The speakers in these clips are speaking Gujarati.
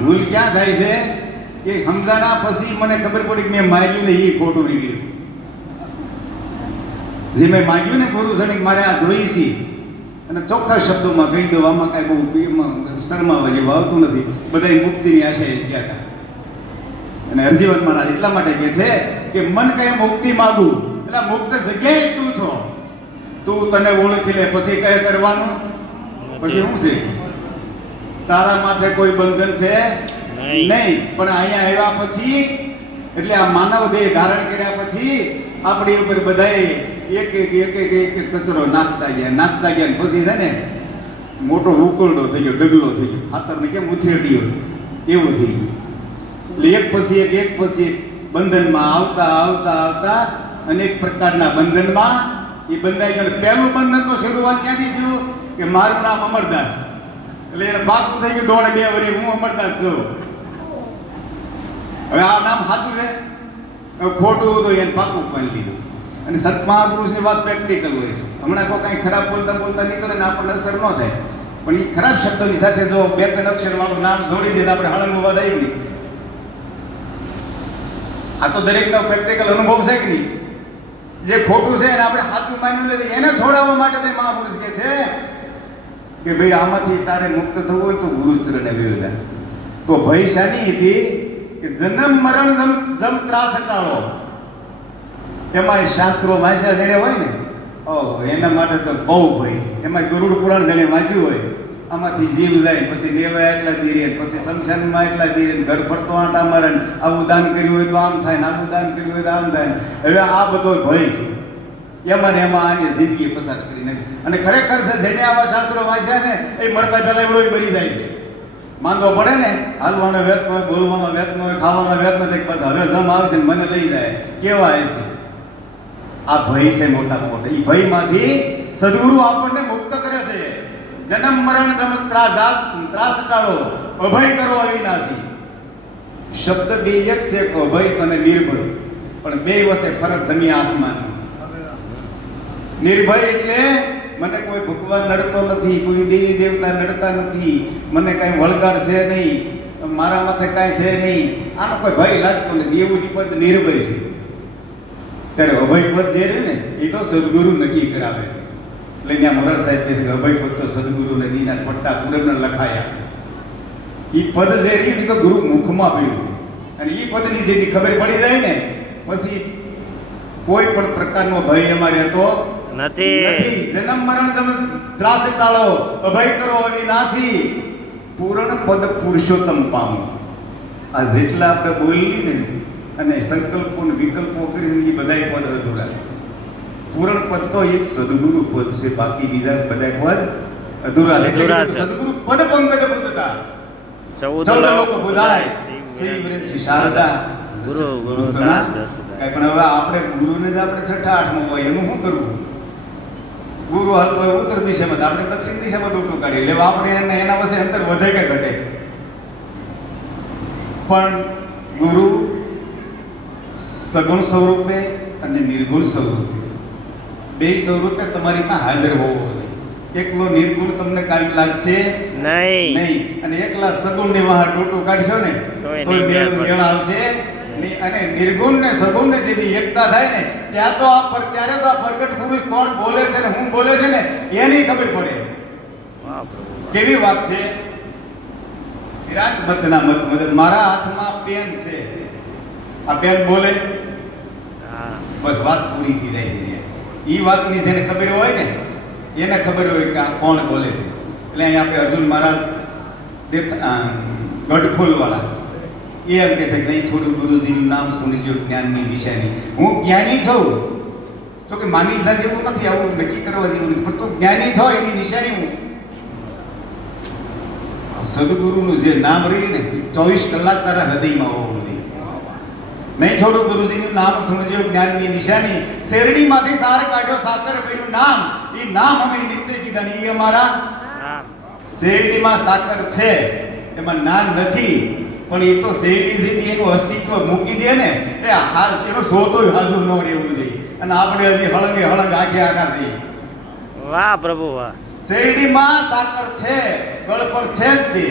ભૂલ ક્યાં થાય છે? કે સમજાણા પછી મને ખબર પડી કે મેં માગ્યું ને એ ખોટું નીકળ્યું જે મેં માગ્યું ને ગુરુ સૈનિક મારે આ જોઈ છે. અને ચોખ્ખા શબ્દોમાં કહી દઉં આમાં કાંઈ બહુ શરમાવા જેવું આવતું નથી. બધા મુક્તિની આશાએ જ ગયા હતા. અને હરજીવન મહારાજ એટલા માટે કહે છે કે મન કઈ મુક્તિ માગું. એટલે મુક્ત જગ્યાએ તું છો. તું તને ઓળખી લે પછી કઈ કરવાનું? પછી શું છે? તારા માથે કોઈ બંધન છે? નહીં. પણ અહીંયા આવ્યા પછી એટલે આ માનવ દેહ ધારણ કર્યા પછી આપણી ઉપર બધાએ એક એક એક એક એક કચરો નાખતા ગયા. નાખતા ગયા પછી છે ને મોટો ઉકરડો થઈ ગયો ડગલો થઈ ગયો. ખાતરને કેમ ઉથરેડી હોય? એવું થઈ ગયું. એટલે એક પછી એક એક પછી એક બંધનમાં આવતા આવતા આવતા અનેક પ્રકારના બંધનમાં એ બંધાઈ ગયો. પહેલું બંધન તો શરૂઆત ક્યાંથી થયું? કે મારું નામ અમરદાસ. એટલે એને પાકું થઈ ગયું, દોઢ બે વરી હું અમરદાસ છું. હવે આ નામ સાચું છે? ખોટું હતું એને પાકું પણ લીધું. અને સતમહાપુરુષની વાત પ્રેક્ટિકલ હોય છે. હમણાં કોઈ કાંઈ ખરાબ બોલતા બોલતા નીકળે ને આપણને અસર ન થાય. પણ એ ખરાબ શબ્દોની સાથે જો બે ત્રણ અક્ષર વાળું નામ જોડી દે આપણે હળંગ વાત આવી ગઈ આ તો દરેકનો પ્રેક્ટિકલ અનુભવ છે કે નહીં? જે ખોટું છે એને આપણે સાચું માન્યું નથી. એને છોડાવવા માટે મહાપુરુષ કે છે. કે ભાઈ, આમાંથી તારે મુક્ત થવું હોય તો ગુરુ ચરણે વેલા તો ભય શાની હતી કે જન્મ મરણ જમ જમ ત્રાસ હટાવો એમાં શાસ્ત્રો વાંચ્યા જેને હોય ને ઓહો એના માટે તો બહુ ભય એમાં ગરુડ પુરાણ જેણે વાંચ્યું હોય, આમાંથી જીવ જાય, પછી દેવાય એટલા ધીરે પછી શમશાનમાં એટલા ધીરે ઘર ફરતો આંટા મારે આવું દાન કર્યું હોય તો આમ થાય ને આવું દાન કર્યું હોય તો આમ થાય હવે આ બધો ભય છે. એમાં ને એમાં આની જિંદગી પસાર કરી નાખી. અને ખરેખર છે, જેને આવા શાસ્ત્રો વાંચ્યા ને, એ મળતા પહેલા એવડો બરી જાય છે. માંદો પડે ને, હાલવાનો વ્યત્ન હોય, બોલવાનો વ્યત્ન હોય, ખાવાનો વ્યત્ન નથી બસ હવે જમ આવશે ને મને લઈ જાય. કેવા હશે આ ભય છે મોટા મોટા. એ ભયમાંથી સદગુરુ આપણને મુક્ત કરે છે. જન્મ મરણ તમે ત્રાસ ત્રાસ ટાળો અભય કરો અવિનાશી. શબ્દ બે એક છે અભય અને નિર્ભય. પણ બે વસે ફરક જમી આસમાન નિર્ભય એટલે મને કોઈ ભગવાન નડતો નથી, કોઈ દેવી દેવતા નડતા નથી, મને કાંઈ વળગાડ છે નહીં, મારા માથે કાંઈ છે નહીં, આનો કોઈ ભય લાગતો નથી, એવું પદ નિર્ભય છે. ત્યારે અભય પદ જે રહે ને, એ તો સદગુરુ નક્કી કરાવે છે. એટલે ત્યાં મોરાર સાહેબ કહે છે કે અભય પદ તો સદગુરુ દીના પટ્ટા પૂરન લખાયા. એ પદ જે રહી ને, એ તો ગુરુ મુખમાં પીડ્યું અને એ પદની જેથી ખબર પડી જાય ને, પછી કોઈ પણ પ્રકારનો ભય અમારે રહેતો નથી. જન્મ મરણ તમે ત્રાસ ટાળો અભય કરો અવિનાશી પૂર્ણ પદ પુરુષોત્તમ પામો. આ જેટલા આપણે બોલી ને અને સંકલ્પો ને વિકલ્પો કરીને એ બધા પદ અધૂરા છે. પૂર્ણ પદ તો એક સદગુરુ પદ છે બાકી બીજા બધા પદ અધૂરા અધૂરા છે. સદગુરુ પદ પંકજ પૂજતા ચૌદ લોકો બોલાય શ્રી શારદા. ગુરુ, ગુરુ પણ હવે આપણે ગુરુને જ આપણે છઠ્ઠા આઠમો હોય એનું શું કરવું? ગુરુ હલકો એ ઉત્તર દિશામાં આપણે દક્ષિણ દિશામાં ડૂબતું કાઢીએ. એટલે આપણે એને એના વચ્ચે અંતર વધે કે ઘટે? પણ ગુરુ સગુણ સ્વરૂપે અને નિર્ગુણ સ્વરૂપે. બે સ્વરૂપે તમારી માં હાજર હોવો જોઈએ. એકલો નિર્ગુણ તમને કાંઈ લાગશે નહીં. નહીં. અને એકલા સગુણની વાહ ડોટો કાઢશો ને તો મેળ આવશે અને નિર્ગુણ ને સગુણ ને જેથી એકતા થાય ને ત્યાં તો આ પર ત્યારે તો આ પ્રગટ પુરુષ કોણ બોલે છે ને હું બોલે છે ને, એની ખબર પડે. કેવી વાત છે? વિરાટ મતના મત મારા હાથમાં પેન છે. આ પેન બોલે? બસ વાત પૂરી થઈ જાય છે. એ વાતની જેને ખબર હોય ને, એને ખબર હોય કે આ કોણ બોલે છે. એટલે અહીં આપણે અર્જુન મહારાજ ગઢફુલવાળા. એ એમ કહે છે કે નહીં થોડું ગુરુજીનું નામ સુનજો જ્ઞાનની નિશાની હું જ્ઞાની છું. જો કે માની લીધા જેવું નથી આવું નક્કી કરવા જેવું નથી. પણ તું જ્ઞાની છો એની નિશાની હું. સદગુરુનું જે નામ રહ્યું ને એ ચોવીસ કલાક તારા હૃદયમાં હોવું જોઈએ. નહીં છોડું ગુરુજીનું નામ સુણજો જ્ઞાનની નિશાની. શેરડીમાંથી સાર કાઢ્યો સાકર પેલું નામ. એ નામ અમે નીચે કીધા ને એ અમારા શેરડીમાં સાકર છે. એમાં નામ નથી. પણ એ તો શેરડી સીધી એનું અસ્તિત્વ મૂકી દે ને એ હાલ એનો સોતો હાજુ ન રહેવું જોઈએ. અને આપણે હજી હળંગે હળંગ આખે આખા થઈ વાહ પ્રભુ વાહ. શેરડીમાં સાકર છે ગળપર છે જ તે.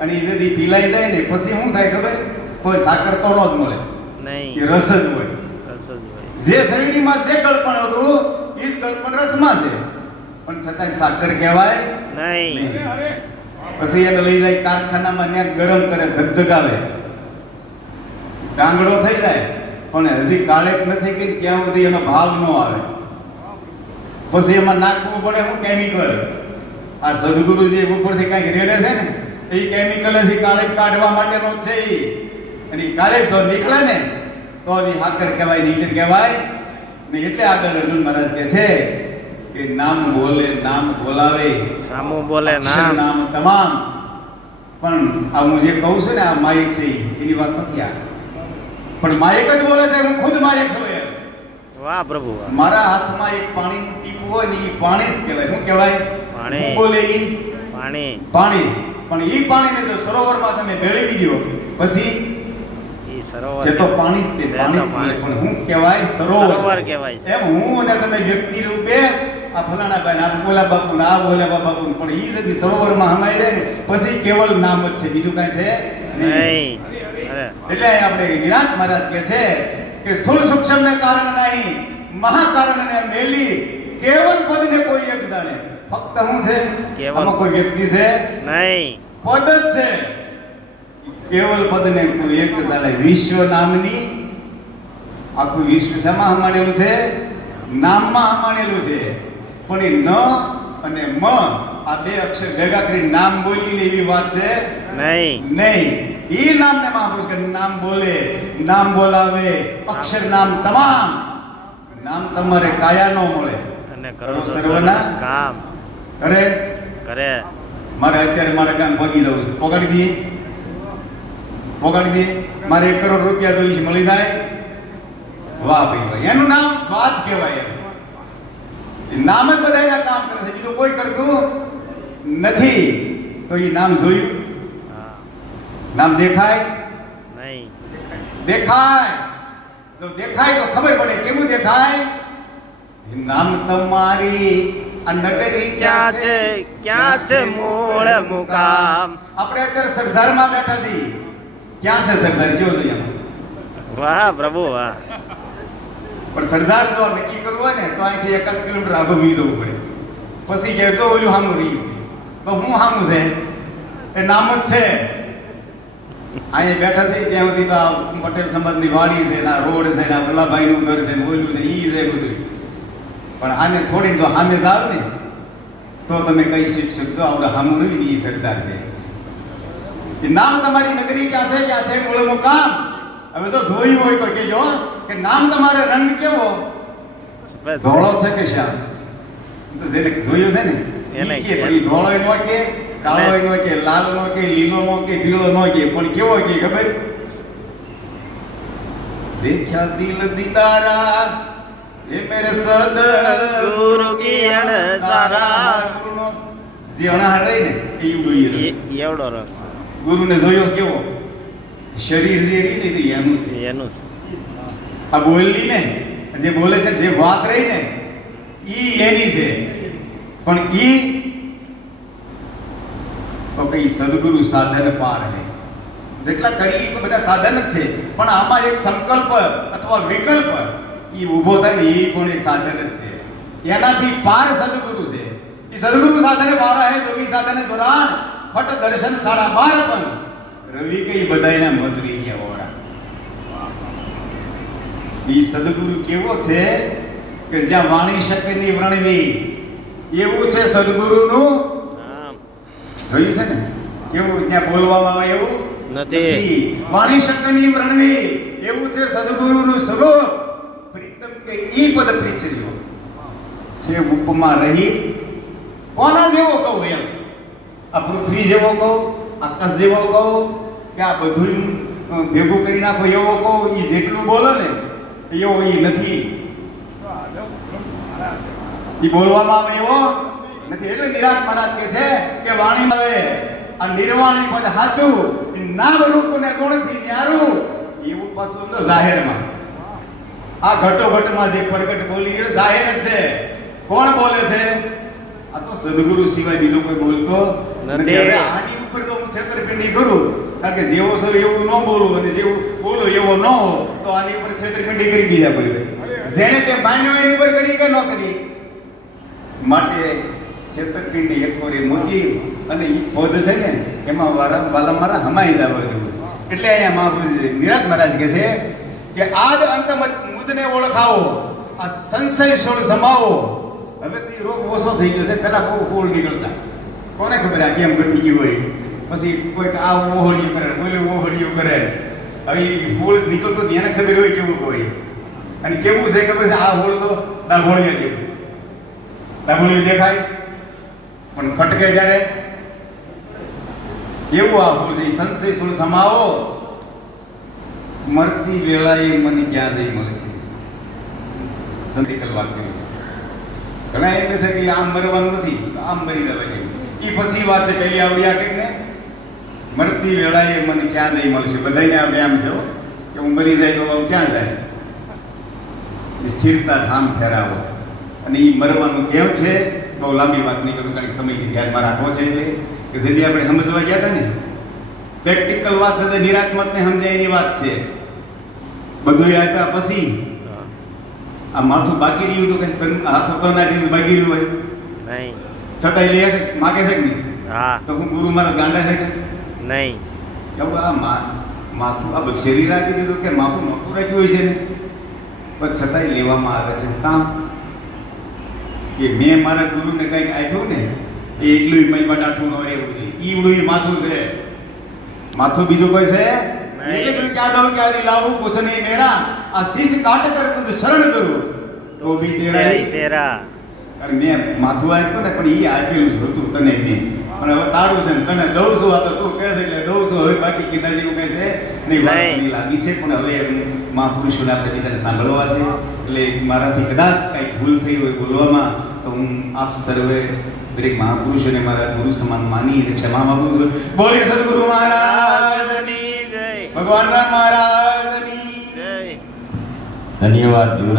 અને એ જદી પીલાઈ જાય ને પછી શું થાય ખબર? કોઈ સાકર તો ન જ મળે. એ નહીં રસ જ હોય. રસ જ હોય. જે શેરડીમાં જે ગળપણ હતું એ જ ગળપણ રસમાં છે. પણ છતાંય સાકર કહેવાય નહીં. પછી એને લઈ જાય કારખાનામાં, ત્યાં ગરમ કરે, ધગધગાવે. ડાંગડો થઈ જાય, પણ હજી કાળેક નથી કે ત્યાં સુધી એનો ભાવ ન આવે. પછી એમાં નાખવું પડે હું કેમિકલ આ સદગુરુજી ઉપરથી કાંઈક રેડે છે ને, એ કેમિકલ હજી કાળેક કાઢવા માટેનો છે ઈ. અને કાળેક જો નીકળે ને, તો હજી હાકર કહેવાય, નીકળ કહેવાય. ને એટલે આગળ અર્જુન મહારાજ કહે છે કે નામ બોલે નામ બોલાવે. સામો બોલે નામ. નામ તમામ. પણ આ હું જે કહું છું ને આ માયક છે એની વાત નથી આ. પણ માયક જ બોલે છે હું ખુદ માયક છું વાહ પ્રભુ મારા હાથમાં એક પાણી ટીપું હોય ને એ પાણી જ કહેવાય. શું કહેવાય? પાણી. બોલે ઈ? પાણી. પાણી. પણ એ પાણીને જો સરોવરમાં તમે ભેળવી દો પછી ઈ સરોવર તો પાણી જ તે પાણી પણ. હું કહેવાય સરોવર. સરોવર કહેવાય એમ હું અને તમે વ્યક્તિ રૂપે આ ફલાણા ભાઈ આ બોલા બાપુ આ બોલા બાપુ પણ ઈ ଯଦି સરોવરમાં હમાઈ રહે ને પછી કેવલ નામ જ છે. બીજું કાંઈ છે? નહીં. એટલે આપણે નિરાંત મહારાજ કે છે કે સ્થૂળ સૂક્ષ્મને કારણ નહીં મહાકારણને મેલી કેવલ પદને કોઈ એક જાણે. ફક્ત હું છે. આમાં કોઈ વ્યક્તિ છે? નહીં. પદ જ છે. કેવલ પદને કોઈ એક જાણે. વિશ્વ નામની આખું વિશ્વ શેમાં હમાડેલું છે? નામમાં હમાડેલું છે. પણ એ ન અને મ આ બે અક્ષર ભેગા કરી નામ બોલી એવી વાત છે? નહીં. નહીં. એ નામ ને મહાપુરુષ કે નામ બોલે નામ બોલાવે અક્ષર નામ તમામ. નામ તમારે કાયા ન મળે. અને કરો કરો સર્વના કામ. અરે કરે. મારે અત્યારે મારે કામ ભગી દઉં છું. પગાડી દઈએ. પગાડી દઈએ. મારે એક કરોડ રૂપિયા જોઈએ છે મળી જાય? વાહ ભાઈ ભાઈ. એનું નામ વાત કહેવાય એમ. નામ જ બધાયના કામ કરે છે. બીજું કોઈ કરતું નથી. તો એ નામ જોયું. નામ દેખાય? નહીં. દેખાય. તો દેખાય તો ખબર પડે. કેવું દેખાય? નામ તમારી આ નગરી ક્યાં છે? ક્યાં છે મૂળ મુકામ? આપણે અત્યારે સરદારમાં બેઠા છીએ. ક્યાં છે સરદાર? કયો જોઈએ. વાહ પ્રભુ વાહ. પણ સરદાર જો નક્કી કરવું હોય ને, તો અહીંથી એકાદ કિલોમીટર આગળ વી જવું પડે. પછી કહે તો ઓલું સામું રહી તો હું સામું છે? એ નામ જ છે. અહીંયા બેઠા છે, ત્યાં સુધી તો પટેલ સમાજની વાડી છે, એના રોડ છે, એના આ ભોલાભાઈનું ઘર છે ઓલું છે, ઈ છે બધું. પણ આને છોડીને જો સામે જાવ ને, તો તમે કહી શકશો આપણે સામું રહ્યું ને સરદાર છે. એ નામ તમારી નગરી ક્યાં છે? ક્યાં છે? મૂળ મુકામ હવે તો જોયું હોય તો કહેજો કે નામ તમારે રંગ કેવો? ધોળો છે કે શ્યામ તો જેને જોયું છે ને એને કે. પણ ધોળો નો કે કાળો નો કે લાલ નો કે લીલો નો કે પીળો નો કે પણ કેવો કે ખબર? દેખ્યા દિલ દીદારા એ મેરે સદ ગુરુ કી સારા. જીવણા રહી ને એ ઉડું એ- એવડો રંગ ગુરુને જોયો કેવો? શરીર જે રીતે એનું છે. એનું છે. આ બોલની ને, જે બોલે છે, જે વાત રહી ને, ઈ એની છે. પણ ઈ તો કઈ સદગુરુ સાધન પાર હે. જેટલા કરી તો બધા સાધન જ છે. પણ આમાં એક સંકલ્પ અથવા વિકલ્પ ઈ ઊભો થાય ને એ પણ એક સાધન જ છે. એનાથી પાર સદગુરુ છે. ઈ સદગુરુ સાધને પાર હે, જોગી સાધને દોરાણ ફટ દર્શન સાડા બાર પણ. રવિ કઈ બધાયના મદરી ગયા ઓરા ઈ સદગુરુ કેવો છે કે જ્યાં વાણી શકે ની વ્રણવી એવું છે સદગુરુનું? આમ જોયું છે ને? કેવું? ત્યાં બોલવામાં આવે એવું? નથી. વાણી શકે ની વ્રણવી એવું છે સદગુરુનું સ્વરૂપ? પ્રીતમ કે ઈ પદ પ્રીચર્યો છે ઉપમા રહી. કોના જેવો કહું એમ? આ પૃથ્વી જેવો કહું? આકાશ જેવો કહું? કે આ બધું ભેગું કરી નાખો એવો કહું? એ જેટલું બોલો ને એવો એ નથી. એ બોલવામાં આવે એવો નથી. એટલે નિરાત મહારાજ કે છે કે વાણી આવે. આ નિર્વાણી પદ સાચું નામ રૂપ ને ગુણથી ન્યારું એવું પાછું તો જાહેરમાં. આ ઘટો ઘટમાં જે પ્રગટ બોલી ગયો જાહેર જ છે. કોણ બોલે છે? આ તો સદગુરુ સિવાય બીજો કોઈ બોલતો નથી. હવે આની ઉપર તો હું છેતરપિંડી કરું. કારણ કે જેવો છો એવું ન બોલું અને જેવું બોલો એવો ન હો, તો આની ઉપર છેતરપિંડી કરી બીજા કોઈ જેને તે માન્યો એની ઉપર કરી કે ન કરી? માટે છેતરપિંડી એક કોરી મૂકી અને એ પદ છે ને, એમાં વારા વાલા મારા હમાઈ દાવા જેવું એટલે અહીંયા મહાપુરુષ નિરાજ મહારાજ કહે છે કે આજ અંત મુદને ઓળખાવો, આ સંશય સોળ સમાવો. હવે તે રોગ ઓછો થઈ ગયો છે, પેલા બહુ કોળ નીકળતા. કોને ખબર આ કેમ ઘટી ગયું હોય? પછી કોઈક આ ઓહળિયું કરે ઓલું ઓહળિયું કરે. હવે ફૂલ નીકળતો એને ખબર હોય કેવું હોય. અને કેવું છે ખબર છે? આ હોળ તો દાભોળિયા જેવું દાભોળિયું દેખાય? પણ ખટકે જ્યારે એવું આ હોળ છે. સંશય સુર સમાવો મરતી વેળાએ મને ક્યાં જઈ મળશે? સંધિકલ વાત કરી. ઘણા એમ છે કે આમ મરવાનું નથી આમ મરી રહેવા જેવું એ પછી વાત છે પેલી આવડી આ ને મરતી વેળાએ મને ક્યાં જઈ મળશે? બધાને આપણે આમ છે કે હું મરી જાય તો ક્યાં જાય? સ્થિરતા ધામ ઠેરાવો. અને એ મરવાનું કેમ છે? બહુ લાંબી વાત નહીં કરું કારણ કે સમયની ધ્યાનમાં રાખવો છે એટલે. કે જેથી આપણે સમજવા ગયા હતા ને પ્રેક્ટિકલ વાત છે નિરાત્મકને સમજાય એની વાત છે. બધું આપ્યા પછી આ માથું બાકી રહ્યું તો કઈ હાથ તો ના દીધું બાકી રહ્યું હોય. નહીં. છતાંય લે છે માગે છે કે નહીં? તો હું ગુરુ મારા ગાંડા છે કે નહીં. એવું આ માથું આ શરીર રાખી દીધું કે માથું નોખું રાખ્યું હોય છે ને? પણ છતાંય લેવામાં આવે છે. કામ કે મેં મારા ગુરુને કંઈક આપ્યું ને એ એટલું મય બટાઠું ન રહેવું જોઈએ. ઈવડું ઈ માથું છે. માથું બીજું કોઈ છે? એટલે કીધું ક્યાં દઉં ક્યારે લાવું પૂછ નહીં મેરા. આ શીશ કાટ કર તું શરણ કરું. તો બી તેરા. તેરા. મેં માથું આપ્યું ને પણ એ આપેલું હતું તને નહીં અને હવે તારું છે તને દઉં છું આ તો તું કહે છે એટલે દઉં છું. હવે બાકી કીધા જેવું કહે છે. નહીં વાત નહીં. ઘણી લાંબી છે પણ હવે મહાપુરુષોને આપણે બીજાને સાંભળવા છે. એટલે મારાથી કદાચ કંઈ ભૂલ થઈ હોય બોલવામાં તો હું આપ સર્વે દરેક મહાપુરુષોને મારા ગુરુ સમાન માની અને ક્ષમા માગું છું. બોલે સદગુરુ મહારાજની જય. ભગવાન રામ મહારાજની. જય. ધન્યવાદ